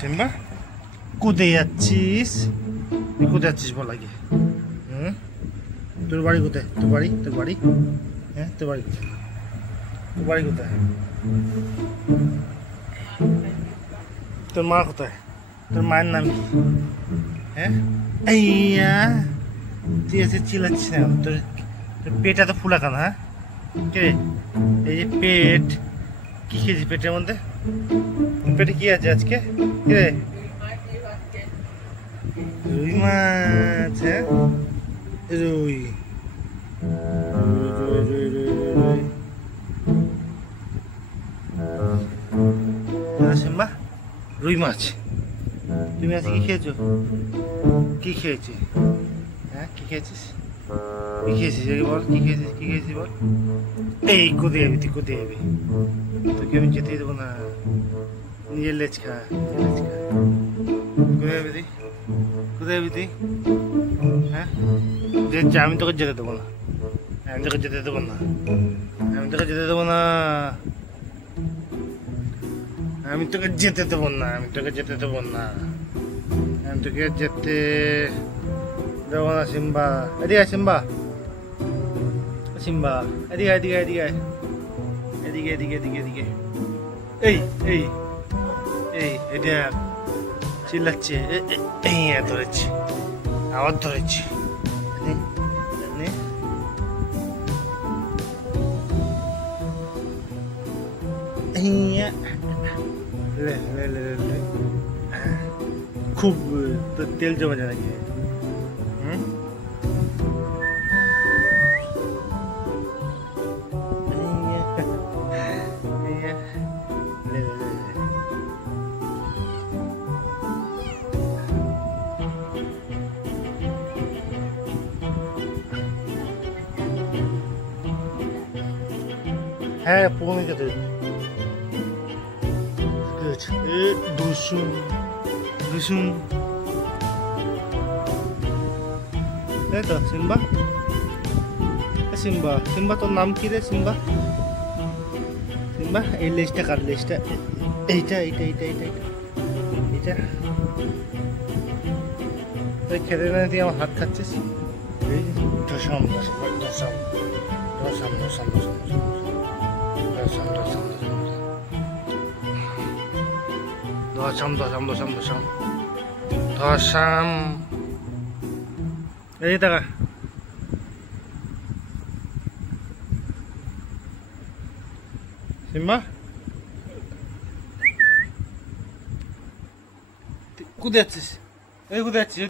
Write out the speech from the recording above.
Simba কোথায় যাচ্ছিস? তুই কোথায় যাচ্ছিস বল আগে? তোর বাড়ি কোথায়? তোর বাড়ি তোর বাড়ি হ্যাঁ তোর বাড়ি কোথায়? তোর বাড়ি কোথায়? তোর মা কোথায়? তোর মায়ের নাম কি? হ্যাঁ এইয়া তুই এসে চিল্লাচ্ছিস না তোর? তোর পেট এত ফুলা কেন? হ্যাঁ কে এই যে পেট কি খেয়েছিস পেটের মধ্যে? পেটে কি আছে আজকে? কে রুই মাছ? হ্যাঁ রুই সিম্বা রুই মাছ তুমি আজকে কি খেয়েছো? কি খেয়েছি? হ্যাঁ কি খেয়েছিস? কি খেয়েছিস বল? কি খেয়েছিস? কি খেয়েছিস বল? এই কোথায় যাবি? তুই কোথায় যাবি? তোকে আমি যেতেই দেবো না। নিজের লেজ খা, লেজ খা। কোথায় যাবি তুই? কোথায় যাবি তুই? হ্যাঁ আমি তোকে যেতে দেবো না। আমি তোকে যেতে দেবো না। আমি তোকে যেতে দেবো না। আমি তোকে যেতে দেবো না। আমি তোকে যেতে দেবো না। আমি তোকে যেতে দেবো না সিম্বা। এদিকে সিম্বা। সিম্বা এদিকে এদিকে এদিকে এদিকে এদিকে এদিকে এদিকে এই এই এই এদিকে চিল্লাচ্ছে। এই ধরেছি, আবার ধরেছি। খুব তেল জমে যায় নাকি? হ্যাঁ পৌনে যেতে দুসুম দুসুম এই তো সিম্বা। সিম্বা সিম্বা তোর নাম কি রে সিম্বা? সিম্বা এই লেজটা কার? লেজটা এইটা এইটা এইটা এইটা এইটা তুই খেতে না তুই আমার হাত খাচ্ছিস। এই দশম দশম দশম দশম দশম দশম দশম দশম দশম দশম দশম দশম দশম এই টাকা সিম্বা কোথায় যাচ্ছিস? এই কোথায় যাচ্ছিস?